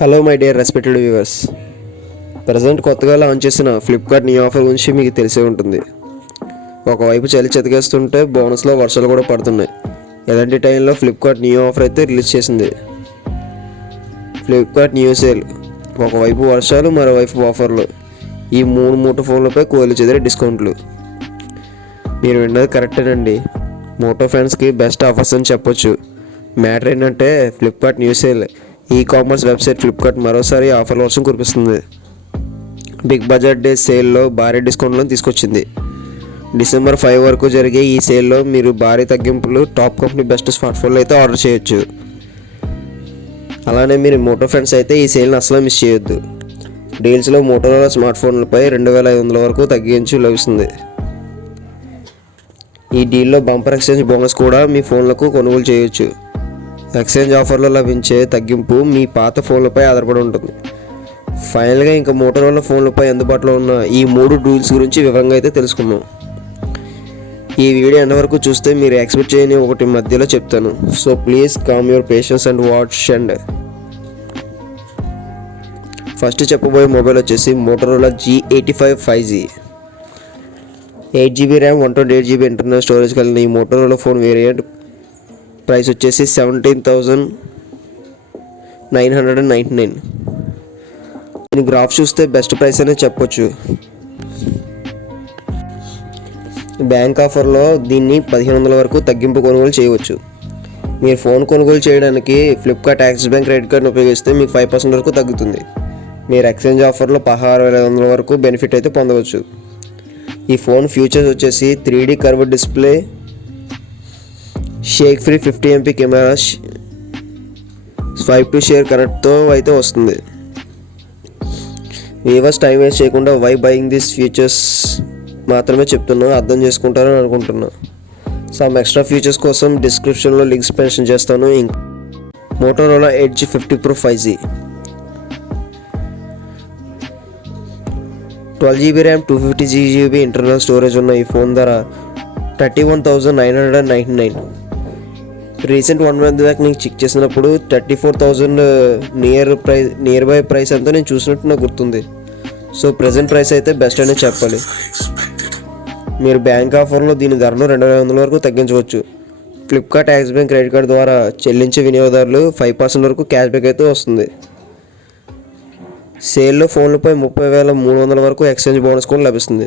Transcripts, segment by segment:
Hello my dear respected viewers. Present కొత్తగా launch చేసిన Flipkart new offer గురించి మీకు తెలిసే ఉంటుంది. ఒకవైపు చలి చెతికేస్తుంటే బోనస్లో వర్షాలు కూడా పడుతున్నాయి. ఇలాంటి టైంలో ఫ్లిప్కార్ట్ న్యూ ఆఫర్ అయితే రిలీజ్ చేసింది. Flipkart new sale. ఒకవైపు వర్షాలు, మరోవైపు ఆఫర్లు. ఈ మూడు ఫోన్లపై కోలు చెదిరే డిస్కౌంట్లు. మీరు విన్నది కరెక్టేనండి. మోటో ఫ్యాన్స్కి బెస్ట్ ఆఫర్స్ అని చెప్పొచ్చు. మ్యాటర్ ఏంటంటే Flipkart new sale e commerce website Flipkart మరోసారి ఆఫర్ వర్షం కురిపిస్తుంది. బిగ్ బడ్జెట్ డే సేల్లో భారీ డిస్కౌంట్లను తీసుకొచ్చింది. డిసెంబర్ 5 వరకు జరిగే ఈ సేల్లో మీరు భారీ తగ్గింపులు, టాప్ కంపెనీ బెస్ట్ స్మార్ట్ ఫోన్లు అయితే ఆర్డర్ చేయొచ్చు. అలానే మీరు మోటో ఫ్రెండ్స్ అయితే ఈ సేల్ని అసలు మిస్ చేయొద్దు. డీల్స్లో మోటోరోలా స్మార్ట్ ఫోన్లపై 2500 వరకు తగ్గించి లభిస్తుంది. ఈ డీల్లో బంపర్ ఎక్స్చేంజ్ బోనస్ కూడా మీ ఫోన్లకు కొనుగోలు చేయొచ్చు. ఎక్స్చేంజ్ ఆఫర్లో లభించే తగ్గింపు మీ పాత ఫోన్లపై ఆధారపడి ఉంటుంది. ఫైనల్గా ఇంకా మోటోరోలా ఫోన్లపై అందుబాటులో ఉన్న ఈ 3 డీల్స్ గురించి వివరంగా అయితే తెలుసుకుందాం. ఈ వీడియో ఎండ్ వరకు చూస్తే మీరు ఎక్స్పెక్ట్ చేయని ఒకటి మధ్యలో చెప్తాను. So please com your patience and watch. And first చెప్పబోయే మొబైల్ వచ్చేసి Motorola G85 5G. 8GB RAM, 128GB internal storage కలిగిన ఈ మోటోరోలా ఫోన్ వేరియంట్ ప్రైస్ వచ్చేసి 17,999. దీని గ్రాఫ్ చూస్తే బెస్ట్ ప్రైస్ అనే చెప్పొచ్చు. బ్యాంక్ ఆఫర్లో దీన్ని 1500 వరకు తగ్గింపు కొనుగోలు చేయవచ్చు. మీరు ఫోన్ కొనుగోలు చేయడానికి ఫ్లిప్కార్ట్ యాక్సిస్ బ్యాంక్ క్రెడిట్ కార్డును ఉపయోగిస్తే మీకు 5% వరకు తగ్గుతుంది. మీరు ఎక్స్చేంజ్ ఆఫర్లో 16,500 వరకు బెనిఫిట్ అయితే పొందవచ్చు. ఈ ఫోన్ ఫీచర్స్ వచ్చేసి 3D curved display, shake free 50MP camera, swipe to share కనెక్ట్తో అయితే వస్తుంది. వ్యూవర్స్ టైం వేస్ట్ చేయకుండా వై బయింగ్ దిస్ ఫీచర్స్ మాత్రమే చెప్తున్నా, అర్థం చేసుకుంటారని అనుకుంటున్నా. సమ్ ఎక్స్ట్రా ఫీచర్స్ కోసం డిస్క్రిప్షన్లో లింక్స్ మెన్షన్ చేస్తాను. Motorola edge 50 Pro 5G. 12GB RAM, 256GB internal storage ఉన్న ఈ ఫోన్ ధర 31,999. రీసెంట్ 1 month బ్యాక్ నేను చెక్ చేసినప్పుడు 34,000 నియర్ బై ప్రైస్ అంతా నేను చూసినట్టు నాకు గుర్తుంది. సో ప్రజెంట్ ప్రైస్ అయితే బెస్ట్ అనే చెప్పాలి. మీరు బ్యాంక్ ఆఫర్లో దీని ధరను 2500 వరకు తగ్గించవచ్చు. Flipkart axis bank credit card ద్వారా చెల్లించే వినియోగదారులు 5% వరకు క్యాష్ బ్యాక్ అయితే వస్తుంది. సేల్లో ఫోన్లపై 30,300 వరకు ఎక్స్చేంజ్ బోనస్ కూడా లభిస్తుంది.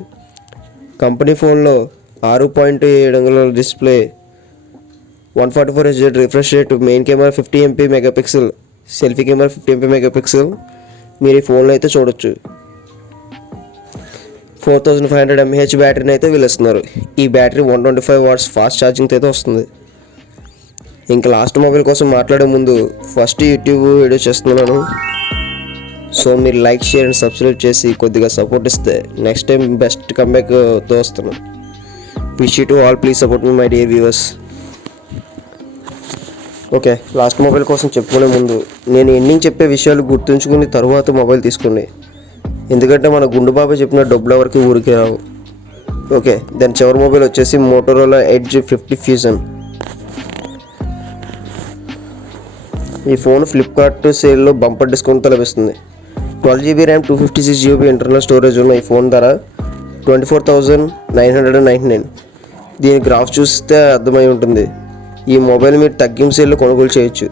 కంపెనీ ఫోన్లో 6.7 అంగుళాల display, 144Hz refresh rate, main camera 50MP megapixel, selfie camera 50MP megapixel మీరు ఈ ఫోన్లో అయితే చూడొచ్చు. 4500 mAh బ్యాటరీని అయితే వీళ్ళిస్తున్నారు. ఈ బ్యాటరీ 125 watts ఫాస్ట్ ఛార్జింగ్తో అయితే వస్తుంది. ఇంకా లాస్ట్ మొబైల్ కోసం మాట్లాడే ముందు ఫస్ట్ యూట్యూబ్ వీడియో చేస్తున్నాను. సో మీరు లైక్, షేర్ అండ్ సబ్స్క్రైబ్ చేసి కొద్దిగా సపోర్ట్ ఇస్తే నెక్స్ట్ టైం బెస్ట్ కంబ్యాక్తో వస్తున్నాను. Wish you to all, please support me my dear viewers. Okay, last mobile కోసం చెప్పుకునే ముందు నేను ఎండింగ్ చెప్పే విషయాలు గుర్తుంచుకుని తరువాత మొబైల్ తీసుకోండి. ఎందుకంటే మన గుండు బాబా చెప్పిన డబ్బులు ఎవరికి ఊరికే రావు. ఓకే, దాని చివరి మొబైల్ వచ్చేసి మోటోరోలా ఎడ్జ్ 50 ఫ్యూజన్. ఈ ఫోన్ ఫ్లిప్కార్ట్ సేల్లో బంపర్ డిస్కౌంట్తో లభిస్తుంది. 12GB RAM, 256GB internal storage ఉన్న ఈ ఫోన్ ధర 24,999. దీని గ్రాఫ్ చూస్తే అర్థమై ఉంటుంది. ఈ మొబైల్ మీరు తగ్గింపు సేల్లో కొనుగోలు చేయొచ్చు.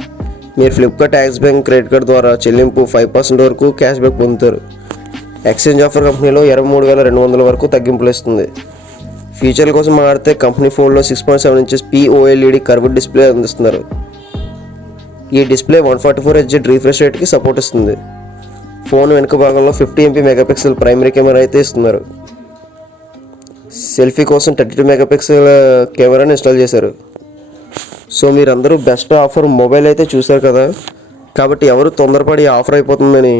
మీరు Flipkart axis bank credit card ద్వారా చెల్లింపు 5% వరకు క్యాష్ బ్యాక్ పొందుతారు. ఎక్స్చేంజ్ ఆఫర్ కంపెనీలో 23,200 వరకు తగ్గింపులు ఇస్తుంది. ఫీచర్ల కోసం మాట్లాడితే కంపెనీ ఫోన్లో 6.7 inches POLED కర్వ్డ్ డిస్ప్లే అందిస్తున్నారు. ఈ డిస్ప్లే 144Hz రిఫ్రెష్ రేట్కి సపోర్ట్ ఇస్తుంది. ఫోన్ వెనుక భాగంలో 50MP మెగాపిక్సెల్ ప్రైమరీ కెమెరా అయితే ఇస్తున్నారు. సెల్ఫీ కోసం 32 మెగాపిక్సెల్ కెమెరాని ఇన్స్టాల్ చేశారు. సో మీరందరూ బెస్ట్ ఆఫర్ మొబైల్ అయితే చూశారు కదా, కాబట్టి ఎవరు తొందరపడి ఆఫర్ అయిపోతుందని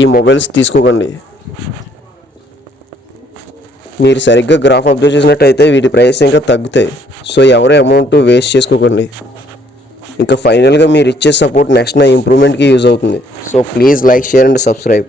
ఈ మొబైల్స్ తీసుకోకండి. మీరు సరిగ్గా గ్రాఫ్ అబ్జర్వ్ చేసినట్టయితే వీటి ప్రైస్ ఇంకా తగ్గుతాయి. సో ఎవరు అమౌంట్ వేస్ట్ చేసుకోకండి. ఇంకా ఫైనల్గా మీరు ఇచ్చే సపోర్ట్ నెక్స్ట్ నా ఇంప్రూవ్మెంట్కి యూజ్ అవుతుంది. So please like, share and subscribe.